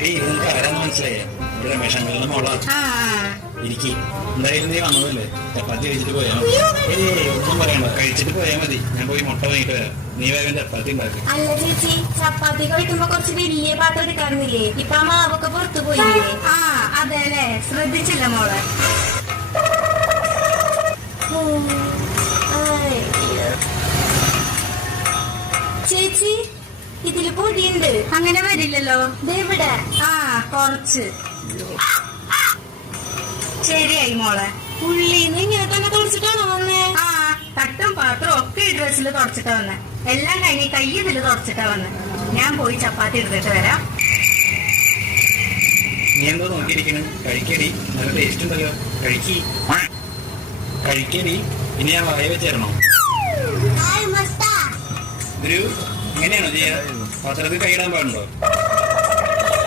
എടി നിനക്ക് ആരാന്ന് മനസ്സിലായേ? ഇവിടെ രമേശങ്ങളുടെ മോളാ. ഇരിക്കി. എന്തായാലും നീ വന്നതല്ലേ, ചപ്പാത്തി കഴിച്ചിട്ട് പോയാ മതി. ഒന്നും പറയണ്ട, കഴിച്ചിട്ട് പോയാ മതി. ഞാൻ പോയി മുട്ട വാങ്ങിട്ട് വരാം. നീ വേഗം ചപ്പാത്തി ഉണ്ടാക്കി. അല്ല ചേച്ചി, ചപ്പാത്തി കഴിക്കുമ്പോ കുറച്ച് വലിയ പാത്രം എടുക്കാറുന്നില്ലേ? ഇപ്പൊ ആ മാവൊക്കെ പുറത്തു പോയില്ലേ? അതെല്ലേ, ശ്രദ്ധിച്ചില്ല മോളെ. ചേച്ചി, ഇതില് പൊടിയുണ്ട്. അങ്ങനെ വരില്ലല്ലോ. ഇവിടെ കുറച്ച് ശരിയായി മോളെ. ഉള്ളിന്ന് ഇങ്ങനെ തന്നെ തുടച്ചിട്ടാണോ വന്നേ? തട്ടും പാത്രം ഒക്കെ ഈ ഡ്രസ്സിൽ തുടച്ചിട്ടാ വന്നെ. എല്ലാം കഴിഞ്ഞ് കൈ ഇതില് തുടച്ചിട്ടാ വന്നെ. ഞാൻ പോയി ചപ്പാത്തി എടുത്തിട്ട് വരാം. നീ എന്തോ നോക്കിയിരിക്കണം? കഴിക്കടി, നല്ല ടേസ്റ്റ് ഉണ്ടല്ലോ. കഴിക്കടി. ഇനി ഞാൻ വായ വെച്ചേരണോ? മസ്താ ഒരു ഇങ്ങനെയാണോ ചെയ്യാ? പാത്രത്തിൽ കൈയിടാൻ പാടുണ്ടോ?